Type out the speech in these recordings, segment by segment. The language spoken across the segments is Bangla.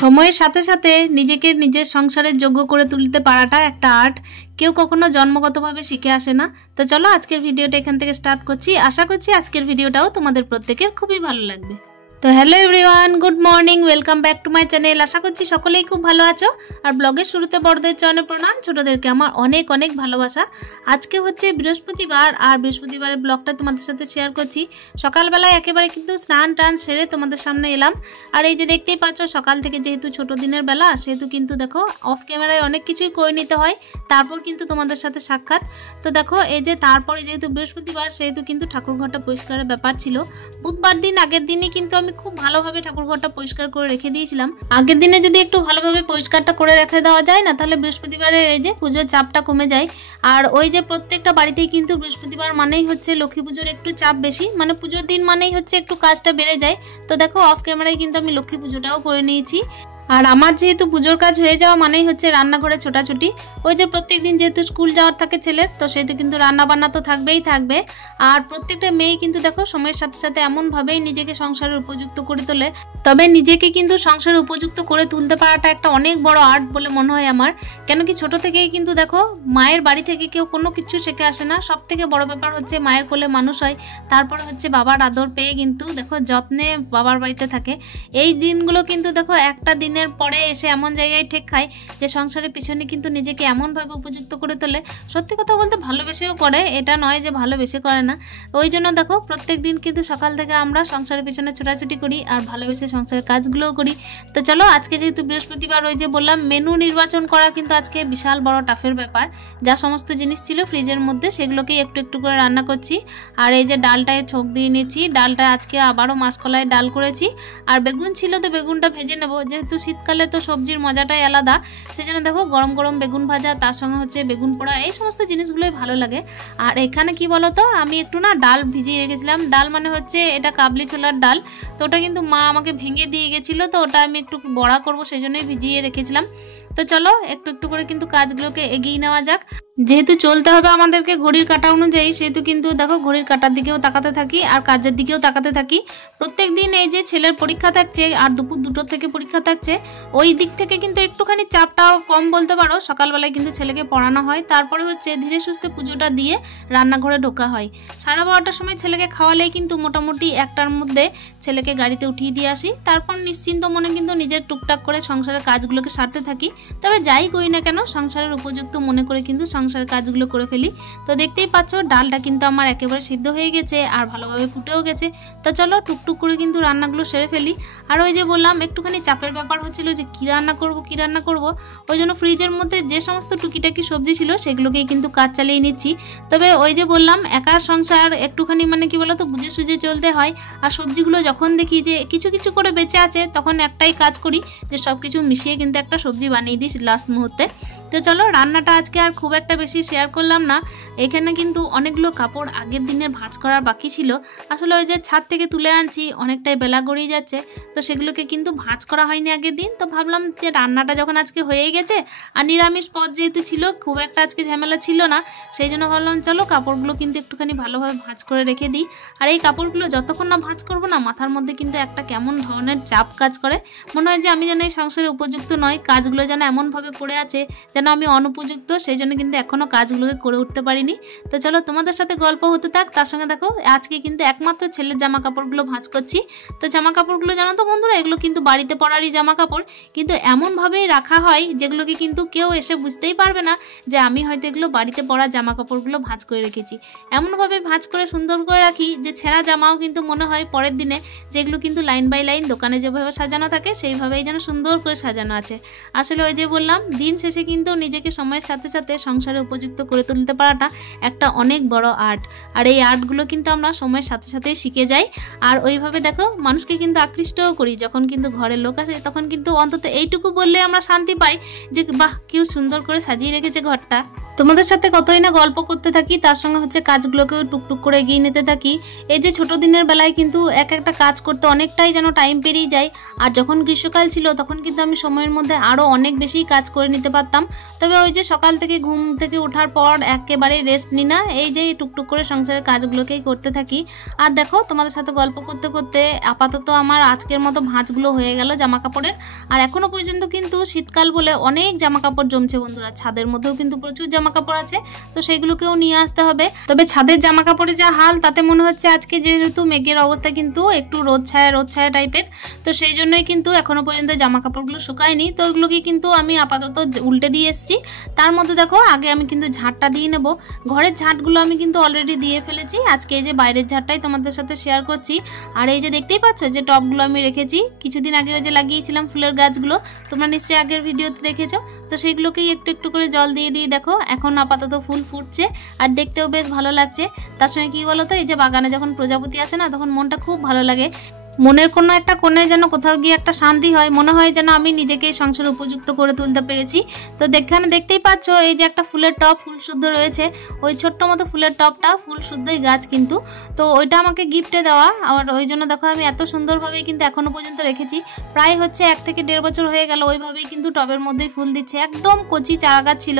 সময়ের সাথে সাথে নিজেকে নিজের সংসারের যোগ্য করে তুলতে পারাটা একটা আর্ট। কেউ কখনো জন্মগতভাবে শিখে আসে না। তো চলো আজকের ভিডিওটা এখান থেকে স্টার্ট করছি। আশা করছি আজকের ভিডিওটাও তোমাদের প্রত্যেকের খুবই ভালো লাগবে। তো hello everyone, good morning, welcome back to my channel. আশা করছি সকলেই খুব ভালো আছো। আর ব্লগের শুরুতে বড়দের চরণে প্রণাম, ছোটদেরকে আমার অনেক অনেক ভালোবাসা। আজকে হচ্ছে বৃহস্পতিবার, আর বৃহস্পতিবারের ব্লগটা তোমাদের সাথে শেয়ার করছি। সকালবেলায় একেবারে কিন্তু স্নান টান সেরে তোমাদের সামনে এলাম। আর এই যে দেখতেই পাচ্ছ, সকাল থেকে যেহেতু ছোট দিনের বেলা, সেহেতু কিন্তু দেখো অফ ক্যামেরায় অনেক কিছুই করে নিতে হয়, তারপর কিন্তু তোমাদের সাথে সাক্ষাৎ। তো দেখো এই যে তারপরে যেহেতু বৃহস্পতিবার, সেহেতু কিন্তু ঠাকুরঘরটা পরিষ্কারের ব্যাপার ছিল। বুধবার দিন আগের দিনই কিন্তু আমি খুব ভালোভাবে ঠাকুরঘরটা পরিষ্কার করে রেখে দিয়েছিলাম। আগের দিনে যদি একটু ভালোভাবে পরিষ্কারটা করে রেখে দেওয়া যায় না, তাহলে বৃহস্পতিবারে এই যে পুজোর চাপটা কমে যায়। আর ওই যে প্রত্যেকটা বাড়িতেই কিন্তু বৃহস্পতিবার মানেই হচ্ছে লক্ষ্মী পুজোর একটু চাপ বেশি, মানে পুজোর দিন মানেই হচ্ছে একটু কাজটা বেড়ে যায়। তো দেখো অফ ক্যামেরায় কিন্তু আমি লক্ষ্মী পুজোটাও করে নিয়েছি। আর আমার যেহেতু পুজোর কাজ হয়ে যাওয়া মানেই হচ্ছে রান্নাঘরে ছোটাছুটি। ওই যে প্রত্যেক দিন যেহেতু স্কুল যাওয়ার থাকে ছেলের, তো সেহেতু কিন্তু রান্না বান্না তো থাকবেই থাকবে। আর প্রত্যেকটা মেয়ে কিন্তু দেখো সময়ের সাথে সাথে এমনভাবেই নিজেকে সংসারের উপযুক্ত করে তোলে। তবে নিজেকে কিন্তু সংসারের উপযুক্ত করে তুলতে পারাটা একটা অনেক বড় আর্ট বলে মনে হয় আমার। কেন কি ছোট থেকেই কিন্তু দেখো মায়ের বাড়ি থেকে কেউ কোনো কিছু শিখে আসে না। সব থেকে বড় ব্যাপার হচ্ছে মায়ের কোলে মানুষ হয়, তারপরে হচ্ছে বাবার আদর পেয়ে কিন্তু দেখো যত্নে বাবার বাড়িতে থাকে। এই দিনগুলো কিন্তু দেখো একটা দিনের পরে এসে এমন জায়গায় ঠেক খায় যে সংসারের পিছনে কিন্তু নিজেকে এমনভাবে উপযুক্ত করে তোলে। সত্যি কথা বলতে ভালোবেসেও করে, এটা নয় যে ভালোবেসে করে না। ওই জন্য দেখো প্রত্যেক দিন কিন্তু সকাল থেকে আমরা সংসারের পিছনে ছোটাছুটি করি আর ভালোবেসে সংসারের কাজগুলোও করি। তো চলো আজকে যেহেতু বৃহস্পতিবার, ওই যে বললাম মেনু নির্বাচন করা কিন্তু আজকে বিশাল বড় টাফের ব্যাপার। যা সমস্ত জিনিস ছিল ফ্রিজের মধ্যে সেগুলোকেই একটু একটু করে রান্না করছি। আর এই যে ডালটায় ছোক দিয়ে নিয়েছি, ডালটা আজকে আবারও মাসকলাই ডাল করেছি। আর বেগুন ছিল তো বেগুনটা ভেজে নেব, যেহেতু শীতকালে তো সবজির মজাটাই আলাদা। সেজন্য দেখো গরম গরম বেগুন ভাজা, তার সঙ্গে হচ্ছে বেগুন পোড়া, এই সমস্ত জিনিসগুলোই ভালো লাগে। আর এখানে কি বলতো, আমি একটু না ডাল ভিজিয়ে রেখেছিলাম। ডাল মানে হচ্ছে এটা কাবলি ছোলার ডাল। তো ওটা কিন্তু মা আমাকে ভেঙে দিয়ে গেছিলো, তো ওটা আমি একটু বড়া করবো সেই জন্যই ভিজিয়ে রেখেছিলাম। তো চলো একটু একটু করে কিন্তু কাজগুলোকে এগিয়ে নেওয়া যাক। যেহেতু চলতে হবে আমাদেরকে ঘড়ির কাঁটা অনুযায়ী, সেহেতু কিন্তু দেখো ঘড়ির কাঁটার দিকেও তাকাতে থাকি আর কাজের দিকেও তাকাতে থাকি। প্রত্যেক দিন এই যে ছেলের পরীক্ষা থাকছে আর দুপুর 2টোর থেকে পরীক্ষা থাকছে, ওই দিক থেকে কিন্তু একটুখানি চাপটাও কম বলতে পারো। সকালবেলায় কিন্তু ছেলেকে পড়ানো হয়, তারপরে হচ্ছে ধীরে সুস্থে পুজোটা দিয়ে রান্নাঘরে ঢোকা হয়। 12:30টার সময় ছেলেকে খাওয়ালেই কিন্তু মোটামুটি 1টার মধ্যে ছেলেকে গাড়িতে উঠিয়ে দিয়ে আসি। তারপর নিশ্চিন্ত মনে কিন্তু নিজের টুকটাক করে সংসারের কাজগুলোকে সারতে থাকি। তবে যাই করি না কেন সংসারের উপযুক্ত মনে করে কিন্তু সংসারের কাজগুলো করে ফেলি। তো দেখতেই পাচ্ছ ডালটা কিন্তু আমার একেবারে সিদ্ধ হয়ে গেছে আর ভালোভাবে ফুটেও গেছে। তো চলো টুকটুক করে কিন্তু রান্নাগুলো সেরে ফেলি। আর ওই যে বললাম একটুখানি চাপের ব্যাপার হচ্ছিল যে কী রান্না করব। ওই জন্য ফ্রিজের মধ্যে যে সমস্ত টুকিটাকি সবজি ছিল সেগুলোকেই কিন্তু কাজ চালিয়ে নিচ্ছি। তবে ওই যে বললাম একা সংসার একটুখানি মানে কি বলতো বুঝে সুঝে চলতে হয়। আর সবজিগুলো যখন দেখি যে কিছু কিছু করে বেঁচে আছে, তখন একটাই কাজ করি যে সব কিছু মিশিয়ে কিন্তু একটা সবজি বানিয়ে দিই লাস্ট মুহূর্তে। তো চলো রান্নাটা আজকে আর খুব একটা বেশি শেয়ার করলাম না। এখানে কিন্তু অনেকগুলো কাপড় আগের দিনের ভাঁজ করার বাকি ছিল। আসলে ওই যে ছাদ থেকে তুলে আনছি, অনেকটাই বেলা গড়িয়ে যাচ্ছে, তো সেগুলোকে কিন্তু ভাঁজ করা হয়নি আগের দিন। তো ভাবলাম যে রান্নাটা যখন আজকে হয়েই গেছে আর নিরামিষ পদ যেহেতু ছিল, খুব একটা আজকে ঝামেলা ছিল না, সেই জন্য ভাবলাম চলো কাপড়গুলো কিন্তু একটুখানি ভালোভাবে ভাঁজ করে রেখে দিই। আর এই কাপড়গুলো যতক্ষণ না ভাঁজ করবো না, মাথার মধ্যে কিন্তু একটা কেমন ধরনের চাপ কাজ করে। মনে হয় যে আমি যেন এই সংসারে উপযুক্ত নয়, কাজগুলো যেন এমনভাবে পড়ে আছে যেন আমি অনুপযুক্ত। সেই জন্য কিন্তু এখনও কাজগুলোকে করে উঠতে পারিনি। তো চলো তোমাদের সাথে গল্প হতে থাক, তার সঙ্গে দেখো আজকে কিন্তু একমাত্র ছেলের জামা কাপড়গুলো ভাঁজ করছি। তো জামা কাপড়গুলো জানো তো বন্ধুরা, এগুলো কিন্তু বাড়িতে পরারই জামা কাপড়, কিন্তু এমনভাবেই রাখা হয় যেগুলোকে কিন্তু কেউ এসে বুঝতেই পারবে না যে আমি হয়তো এগুলো বাড়িতে পরা জামা কাপড়গুলো ভাঁজ করে রেখেছি। এমনভাবে ভাঁজ করে সুন্দর করে রাখি যে ছেঁড়া জামাও কিন্তু মনে হয় পরের দিনে যেগুলো কিন্তু লাইন বাই লাইন দোকানে যেভাবে সাজানো থাকে সেইভাবেই যেন সুন্দর করে সাজানো আছে। আসলে ওই যে বললাম দিন শেষে কিন্তু নিজেকে সময়ের সাথে সাথে সংসারে উপযুক্ত করে তুলতে পারাটা একটা অনেক বড় আর্ট। আর এই আর্টগুলো কিন্তু আমরা সময়ের সাথে সাথে শিখে যাই। আর ওইভাবে দেখো মানুষকে কিন্তু আকৃষ্টও করি। যখন কিন্তু ঘরের লোক আসে তখন কিন্তু অন্তত এইটুকু বললে আমরা শান্তি পাই যে বাহ কেউ সুন্দর করে সাজিয়ে রেখেছে ঘরটা। তোমাদের সাথে কতই না গল্প করতে থাকি, তার সঙ্গে হচ্ছে কাজগুলোকেও টুকটুক করে এগিয়ে নিতে থাকি। এই যে ছোট দিনের বেলায় কিন্তু এক একটা কাজ করতে অনেকটাই যেন টাইম পেরিয়ে যায়। আর যখন গ্রীষ্মকাল ছিল তখন কিন্তু আমি সময়ের মধ্যে আরও অনেক বেশি কাজ করে নিতে পারতাম। তবে ওই যে সকাল থেকে ঘুম থেকে ওঠার পর একেবারে রেস্ট নিই না, এই যে টুকটুক করে সংসারের কাজগুলোকেই করতে থাকি। আর দেখো তোমাদের সাথে গল্প করতে করতে আপাতত আমার আজকের মতো ভাঁজগুলো হয়ে গেল জামা কাপড়ের। আর এখনো পর্যন্ত কিন্তু শীতকাল বলে অনেক জামা কাপড় জমছে বন্ধুরা, ছাদের মধ্যেও কিন্তু প্রচুর জামা কাপড় আছে, তো সেইগুলোকেও নিয়ে আসতে হবে। তবে ছাদের জামা কাপড়ে যা হাল, তাতে মনে হচ্ছে আজকে যেহেতু মেঘের অবস্থা কিন্তু একটু রোদ ছায়া টাইপের, তো সেই জন্যই কিন্তু এখনো পর্যন্ত জামা কাপড়গুলো শুকায়নি। তো ওইগুলোকে কিন্তু আমি আপাতত উল্টে দিয়ে এসেছি। তার মধ্যে দেখো আগে আমি কিন্তু ঝাঁটটা দিয়ে নেব। ঘরের ঝাঁটগুলো আমি কিন্তু অলরেডি দিয়ে ফেলেছি, আজকে এই যে বাইরের ঝাঁটটাই তোমাদের সাথে শেয়ার করছি। আর এই যে দেখতেই পাচ্ছ যে টবগুলো আমি রেখেছি, কিছুদিন আগে ওই যে লাগিয়েছিলাম ফুলের গাছগুলো, তোমরা নিশ্চয়ই আগের ভিডিওতে দেখেছো। তো সেইগুলোকেই একটু একটু করে জল দিয়ে দিয়ে দেখো এখন আপাতত ফুল ফুটছে আর দেখতেও বেশ ভালো লাগছে। তার সঙ্গে কি বলো তো, এই যে বাগানে যখন প্রজাপতি আসে না, তখন মনটা খুব ভালো লাগে। মনের কোনো একটা কোণে যেন কোথাও গিয়ে একটা শান্তি হয়, মনে হয় যেন আমি নিজেকেই সংসারে উপযুক্ত করে তুলতে পেরেছি। তো দেখতেই পাচ্ছ এই যে একটা ফুলের টব ফুল শুদ্ধ রয়েছে, ওই ছোট্ট মতো ফুলের টবটা ফুল শুদ্ধই গাছ কিন্তু, তো ওইটা আমাকে গিফটে দেওয়া। আর ওই জন্য দেখো আমি এত সুন্দরভাবেই কিন্তু এখনো পর্যন্ত রেখেছি, প্রায় হচ্ছে 1 থেকে 1.5 বছর হয়ে গেল ওইভাবেই কিন্তু টবের মধ্যেই ফুল দিচ্ছে। একদম কচি চারা গাছ ছিল,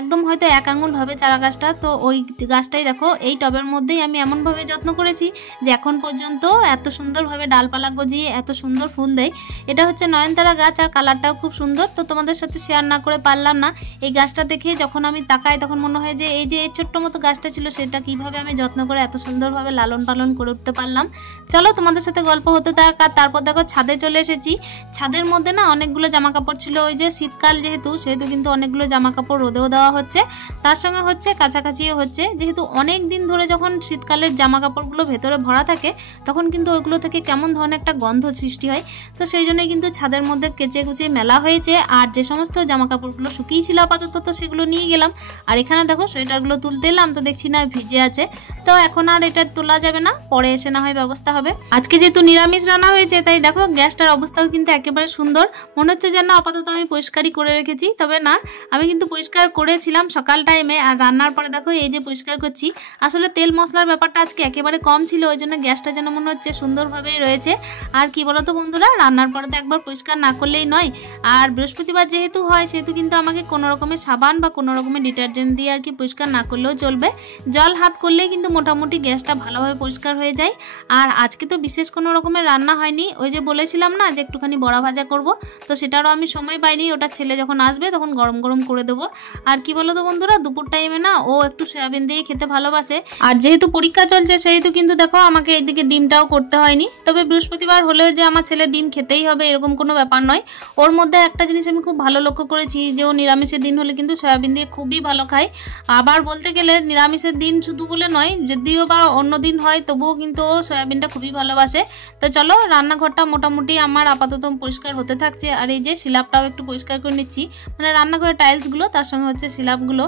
একদম হয়তো 1 আঙুল ভাবে চারা গাছটা, তো ওই গাছটাই দেখো এই টবের মধ্যেই আমি এমনভাবে যত্ন করেছি যে এখন পর্যন্ত এত সুন্দরভাবে ডালপালা গজিয়ে এত সুন্দর ফুল দেয়। এটা হচ্ছে নয়নতারা গাছ আর কালারটাও খুব সুন্দর, তো তোমাদের সাথে শেয়ার না করে পারলাম না। এই গাছটা দেখে যখন আমি তাকাই তখন মনে হয় যে এই যে এই ছোট্ট মতো গাছটা ছিল সেটা কিভাবে আমি যত্ন করে এত সুন্দরভাবে লালন পালন করে উঠতে পারলাম। চলো তোমাদের সাথে গল্প হতে থাক। আর তারপর দেখো ছাদে চলে এসেছি। ছাদের মধ্যে না অনেকগুলো জামা কাপড় ছিল, ওই যে শীতকাল যেহেতু কিন্তু অনেকগুলো জামা কাপড় রোদেও দেওয়া হচ্ছে, তার সঙ্গে হচ্ছে কাছাকাছিও হচ্ছে। যেহেতু অনেক দিন ধরে যখন শীতকালের জামা কাপড়গুলো ভেতরে ভরা থাকে, তখন কিন্তু ওইগুলো থেকে কেমন ধরনের একটা গন্ধ সৃষ্টি হয়। তো সেই জন্যই কিন্তু ছাদের মধ্যে কেচে কুচে মেলা হয়েছে। আর যে সমস্ত জামা কাপড়গুলো শুকিয়েছিল আপাতত, তো সেগুলো নিয়ে গেলাম। আর এখানে দেখো সোয়েটারগুলো তুলতে এলাম, তো দেখছি না ভিজে আছে, তো এখন আর এটা তোলা যাবে না, পরে এসে না হয় ব্যবস্থা হবে। আজকে যেহেতু নিরামিষ রান্না হয়েছে, তাই দেখো গ্যাসটার অবস্থাও কিন্তু একেবারে সুন্দর, মনে হচ্ছে যেন আপাতত আমি পরিষ্কারই করে রেখেছি। তবে না, আমি কিন্তু পরিষ্কার করেছিলাম সকাল টাইমে, আর রান্নার পরে দেখো এই যে পরিষ্কার করছি। আসলে তেল মশলার ব্যাপারটা আজকে একেবারে কম ছিল, ওই জন্য গ্যাসটা যেন মনে হচ্ছে সুন্দরভাবেই রয়েছে। আর কি বলতো বন্ধুরা, রান্নার পরে তো একবার পরিষ্কার না করলেই নয়। আর বৃহস্পতিবার যেহেতু হয়, সেহেতু কিন্তু আমাকে কোনো রকমের সাবান বা কোনো রকমের ডিটারজেন্ট দিয়ে আর কি পরিষ্কার না করলেও চলবে, জল হাত করলেই কিন্তু মোটামুটি গ্যাসটা ভালোভাবে পরিষ্কার হয়ে যায়। আর আজকে তো বিশেষ কোনো রকমের রান্না হয়নি, ওই যে বলেছিলাম না যে একটুখানি বড়া ভাজা করব, তো সেটারও আমি সময় পাইনি। ওটা ছেলে যখন আসবে তখন গরম গরম করে দেবো। আর কি বলতো বন্ধুরা, দুপুর টাইমে না ও একটু সয়াবিন দিয়ে খেতে ভালোবাসে, আর যেহেতু পরীক্ষা চলছে সেহেতু কিন্তু দেখো আমাকে এইদিকে ডিমটাও করতে হয়নি। তবে বৃহস্পতিবার হলেও যে আমার ছেলে ডিম খেতেই হবে এরকম কোনো ব্যাপার নয়। ওর মধ্যে একটা জিনিস আমি খুব ভালো লক্ষ্য করেছি, যে ও নিরামিষের দিন হলে কিন্তু সয়াবিন দিয়ে খুবই ভালো খায়। আবার বলতে গেলে নিরামিষের দিন শুধু বলে নয়, যদিও বা অন্য দিন হয় তবুও কিন্তু ও সয়াবিনটা খুবই ভালোবাসে। তো চলো রান্নাঘরটা মোটামুটি আমার আপাতত পরিষ্কার হতে থাকছে। আর এই যে শিলাপটাও একটু পরিষ্কার করে নিচ্ছি, মানে রান্নাঘরের টাইলসগুলো, তার সঙ্গে হচ্ছে শিলাপগুলো।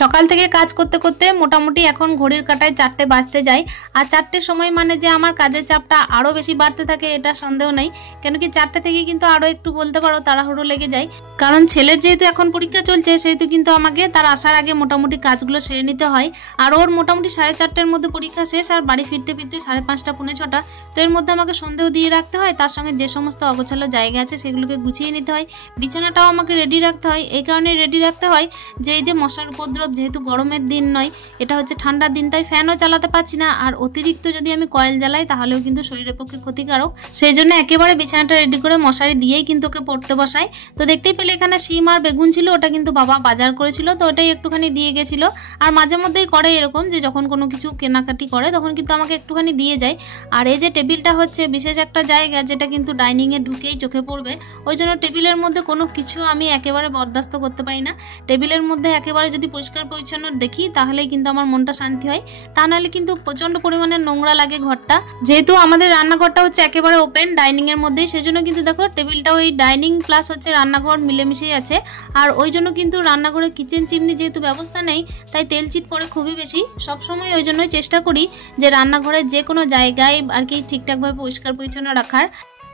সকাল থেকে কাজ করতে করতে মোটামুটি এখন ঘড়ির কাঁটায় 4টে বাজতে যায়। আর 4টের সময় মানে যে আমার কাজের চাপটা আরও বেশি বাড়তে থাকে এটা সন্দেহ নেই, কেন কি 4টে থেকে কিন্তু আরও একটু বলতে পারো তাড়াহুড়ো লেগে যায়। কারণ ছেলের যেহেতু এখন পরীক্ষা চলছে, সেহেতু কিন্তু আমাকে তার আসার আগে মোটামুটি কাজগুলো সেরে নিতে হয়। আর ওর মোটামুটি 4:30টার মধ্যে পরীক্ষা শেষ, আর বাড়ি ফিরতে ফিরতে 5:30 পৌনে 6টা। তো এর মধ্যে আমাকে সন্দেহ দিয়ে রাখতে হয়, তার সঙ্গে যে সমস্ত অগোছালো জায়গা আছে সেগুলোকে গুছিয়ে নিতে হয়। বিছানাটাও আমাকে রেডি রাখতে হয়, এই কারণে রেডি রাখতে হয় যে এই যে মশার উপদ্রব, যেহেতু গরমের দিন নয়, এটা হচ্ছে ঠান্ডার দিন, তাই ফ্যানও চালাতে পারছি না। আর অতিরিক্ত যদি আমি কয়েল জ্বালাই তাহলেও কিন্তু শরীরের পক্ষে ক্ষতিকারক, সেই জন্য একেবারে বিছানাটা রেডি করে মশারি দিয়েই কিন্তু ওকে পড়তে বসাই। তো দেখতেই পেলে এখানে শিম আর বেগুন ছিল, ওটা কিন্তু বাবা বাজার করেছিল, তো ওটাই একটুখানি দিয়ে গেছিলো। আর মাঝে মধ্যেই করে এরকম যে যখন কোনো কিছু কেনাকাটি করে তখন কিন্তু আমাকে একটুখানি দিয়ে যায়। আর এই যে টেবিলটা হচ্ছে বিশেষ একটা জায়গা, যেটা কিন্তু ডাইনিংয়ে ঢুকেই চোখে পড়বে, ওই জন্য টেবিলের মধ্যে কোনো কিছু আমি একেবারে বরদাস্ত করতে পারি না। টেবিলের মধ্যে একেবারে যদি পরিষ্কার পরিচ্ছন্ন দেখি তাহলেই কিন্তু আমার মনটা শান্তি হয়, তা নাহলে কিন্তু প্রচণ্ড পরিমাণে নোংরা লাগে ঘরটা। যেহেতু আমাদের রান্নাঘরটা হচ্ছে একেবারে ওপেন ডাইনিংয়ের মধ্যেই, সেজন্য কিন্তু দেখো টেবিলটা ওই ডাইনিং প্লাস হচ্ছে রান্নাঘর মিলেমিশেই আছে। আর ওই জন্য কিন্তু রান্নাঘরে কিচেন চিমনি যেহেতু ব্যবস্থা নেই, তাই তেল চিট পড়ে খুবই বেশি। সবসময় ওই জন্যই চেষ্টা করি যে রান্নাঘরের যে কোনো জায়গায় আর কি ঠিকঠাকভাবে পরিষ্কার পরিচ্ছন্ন রাখার।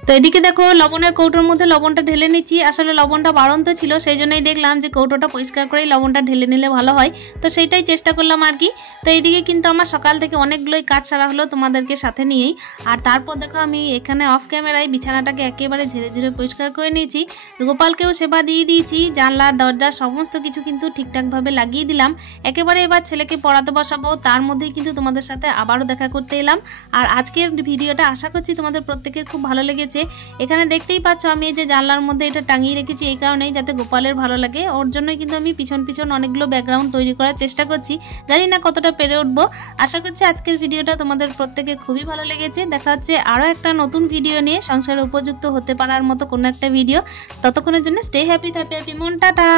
তো এদিকে দেখো লবণের কৌটোর মধ্যে লবণটা ঢেলে নিচ্ছি। আসলে লবণটা বাড়ন্ত ছিল, সেই জন্যই দেখলাম যে কৌটোটা পরিষ্কার করেই লবণটা ঢেলে নিলে ভালো হয়, তো সেইটাই চেষ্টা করলাম আর কি। তো এইদিকে কিন্তু আমার সকাল থেকে অনেকগুলোই কাজ সারা হলো তোমাদেরকে সাথে নিয়েই। আর তারপর দেখো আমি এখানে অফ ক্যামেরায় বিছানাটাকে একেবারে ঝেড়ে ঝেড়ে পরিষ্কার করে নিয়েছি। গোপালকেও সেবা দিয়ে দিয়েছি, জানলা দরজা সমস্ত কিছু কিন্তু ঠিকঠাকভাবে লাগিয়ে দিলাম। একেবারে এবার ছেলেকে পড়াতে বসাবো, তার মধ্যেই কিন্তু তোমাদের সাথে আবারও দেখা করতে এলাম। আর আজকের ভিডিওটা আশা করছি তোমাদের প্রত্যেকের খুব ভালো লেগেছে। এখানে দেখতেই পাচ্ছ আমি এই যে জানলার মধ্যে এটা টাঙিয়ে রেখেছি এই কারণেই যাতে গোপালের ভালো লাগে, ওর জন্যই কিন্তু আমি পিছন পিছন অনেকগুলো ব্যাকগ্রাউন্ড তৈরি করার চেষ্টা করছি। জানি না কতটা পেরে উঠবো। আশা করছি আজকের ভিডিওটা তোমাদের প্রত্যেকের খুবই ভালো লেগেছে। দেখা হচ্ছে আরও একটা নতুন ভিডিও নিয়ে, সংসারে উপযুক্ত হতে পারার মতো কোনো একটা ভিডিও। ততক্ষণের জন্য স্টে হ্যাপি মন, টাটা।